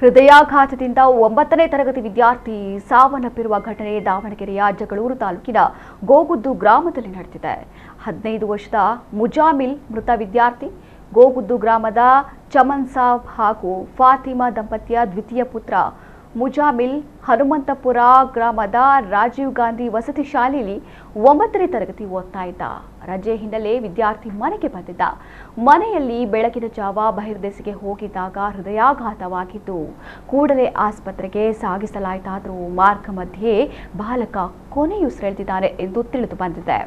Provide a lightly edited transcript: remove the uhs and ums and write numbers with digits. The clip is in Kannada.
ಹೃದಯಾಘಾತದಿಂದ 9ನೇ ತರಗತಿ ವಿದ್ಯಾರ್ಥಿ ಸಾವನ್ನಪ್ಪಿರುವ ಘಟನೆ ದಾವಣಗೆರೆಯ ಜಗಳೂರು ತಾಲೂಕಿನ ಗೋಗುದ್ದು ಗ್ರಾಮದಲ್ಲಿ ನಡೆದಿದೆ. 15 ವರ್ಷದ ಮುಜಾಮಿಲ್ ಮೃತ ವಿದ್ಯಾರ್ಥಿ. ಗೋಗುದ್ದು ಗ್ರಾಮದ ಚಮನ್ ಸಾಬ್ ಹಾಗೂ ಫಾತಿಮಾ ದಂಪತಿಯ ದ್ವಿತೀಯ ಪುತ್ರ ಮುಜಾಮಿಲ್ ಹನುಮಂತಪುರ ಗ್ರಾಮದ ರಾಜೀವ್ ಗಾಂಧಿ ವಸತಿ ಶಾಲೆಯಲ್ಲಿ 9ನೇ ತರಗತಿ ಓದ್ತಾ ಇದ್ದ. ರಜೆ ಹಿನ್ನೆಲೆ ವಿದ್ಯಾರ್ಥಿ ಮನೆಗೆ ಬಂದಿದ್ದ. ಮನೆಯಲ್ಲಿ ಬೆಳಗಿನ ಜಾವ ಬಹಿರ್ದೆಸೆಗೆ ಹೋಗಿದ್ದಾಗ ಹೃದಯಾಘಾತವಾಗಿದ್ದು ಕೂಡಲೇ ಆಸ್ಪತ್ರೆಗೆ ಸಾಗಿಸಲಾಯಿತಾದರೂ ಮಾರ್ಗ ಮಧ್ಯೆ ಬಾಲಕ ಕೊನೆಯುಸಿರೆಳೆದಿದ್ದಾನೆ ಎಂದು ತಿಳಿದು ಬಂದಿದೆ.